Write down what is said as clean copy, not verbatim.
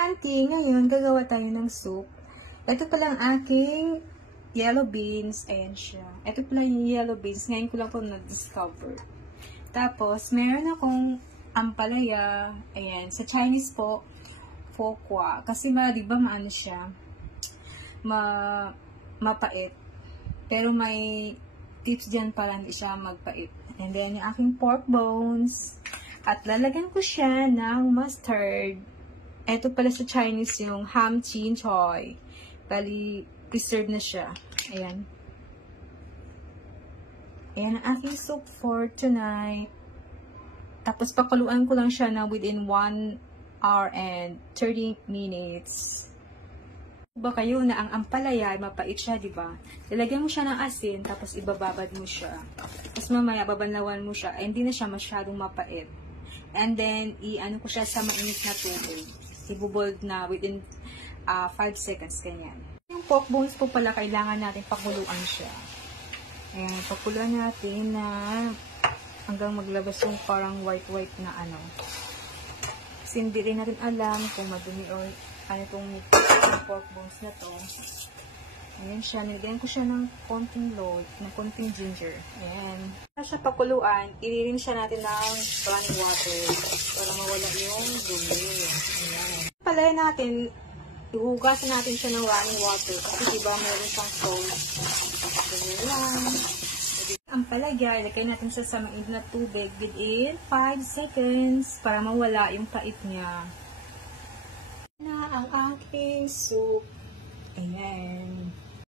auntie, ngayon gagawa tayo ng soup. Ito pala ang aking yellow beans. Ayan siya. Ito pala yung yellow beans. Ngayon ko lang po na-discover. Tapos, meron akong ampalaya. Ayan. Sa Chinese po, fokwa. Kasi di ba maano siya? Mapait. Pero may tips dyan para hindi siya magpait. And then, yung aking pork bones. At lalagyan ko siya ng mustard. Ito pala sa Chinese yung ham chin choy. Bali, preserved na siya. Ayan. Ayan ang aking soup for tonight. Tapos, pakuluan ko lang siya na within 1 hour and 30 minutes. Ba kayo na ang ampalaya, mapait siya, di ba? Lalagyan mo siya ng asin, tapos ibababad mo siya. Tapos mamaya, babanlawan mo siya. Ay, hindi na siya masyadong mapait. And then, i-ano ko siya sa mainit na tubig. I-boiled na within 5 seconds, ganyan. Yung pork bones po pala, kailangan natin pakuluan siya. Ayan, pakuluan natin na hanggang maglabas yung parang white-white na ano. Kasi hindi rin natin alam kung madumi o ano itong pork bones na to. Ayan siya. Nilagyan ko siya ng konting konting ginger. Ayan. Para siya pakuluan, ilirin siya natin ng running water para mawala yung dumi. Ayan. Palaya natin, ihugasan natin siya ng running water kasi diba meron siyang salt. Ganyan lang. Ang palagay, ilagay natin siya sa mainit na tubig within 5 seconds para mawala yung pait niya. Na ang aking soup. Ayan.